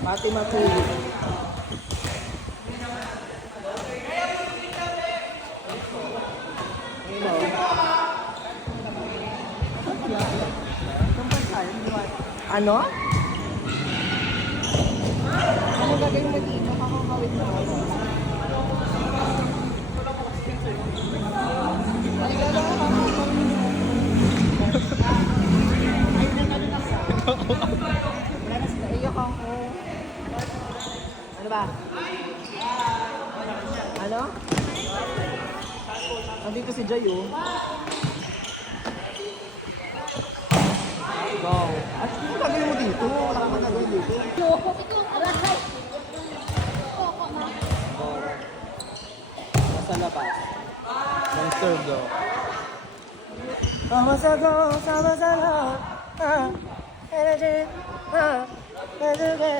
Pati matulog. Ano? Ano gagawin mo dito? Kakakawin mo. Naiyak ako. Ano ba? Ano? Nandito si Jay, oh. Go. At ano gagawin mo dito? Wala kang gagawin dito. Nasa labas. Long serve daw. Sama sa go, sama sa lahat. Energy, energy,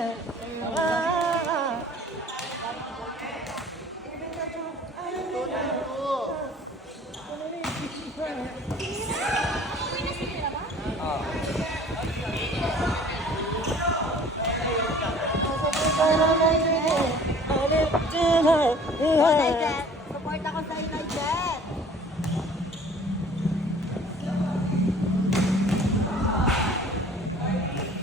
Support ako sa United.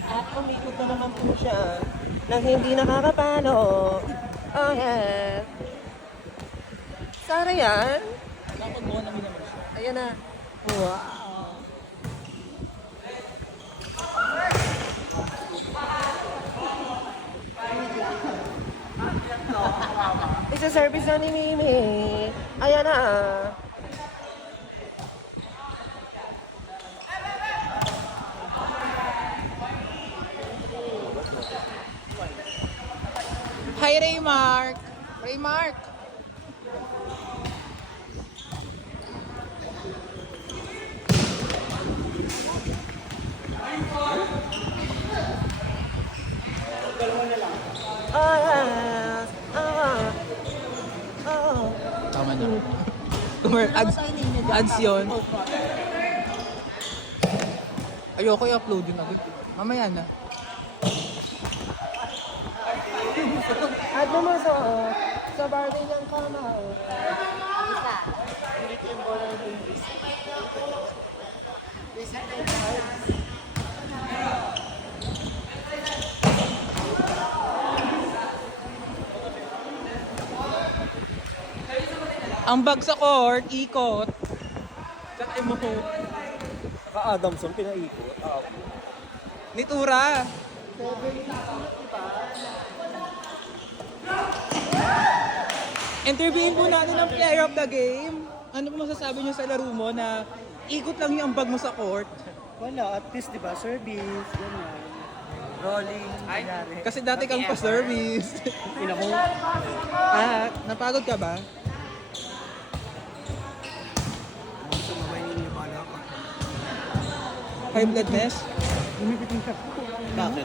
At umikot na naman po siya nang hindi nakakapalo. Oh yeah. Sara yan? Dapat mo namin naman siya. Ayan na. Wow. Isa service na ni Mimi. Ayan na. Hi, Raymark! Raymark! Oh yes. Oh. Tama na. Ads yun. Ayoko i-upload yun agad. Mamaya na. At naman sa birthday ng Kamal. Isa. Ang bag sa court, ikot. Sakay mo. Saka Adamson, pinaikot. Nitura. Interviewin po natin ang player of the game. Ano po masasabi niyo sa laro mo na ikot lang yung bag mo sa court? Wala, at least diba, service, ganyan. Rolling, nangyari. Kasi dati kang pa-service. Ina mo. Napagod ka ba? Sumabay ninyo, bala ka. High bloodness? Bakit?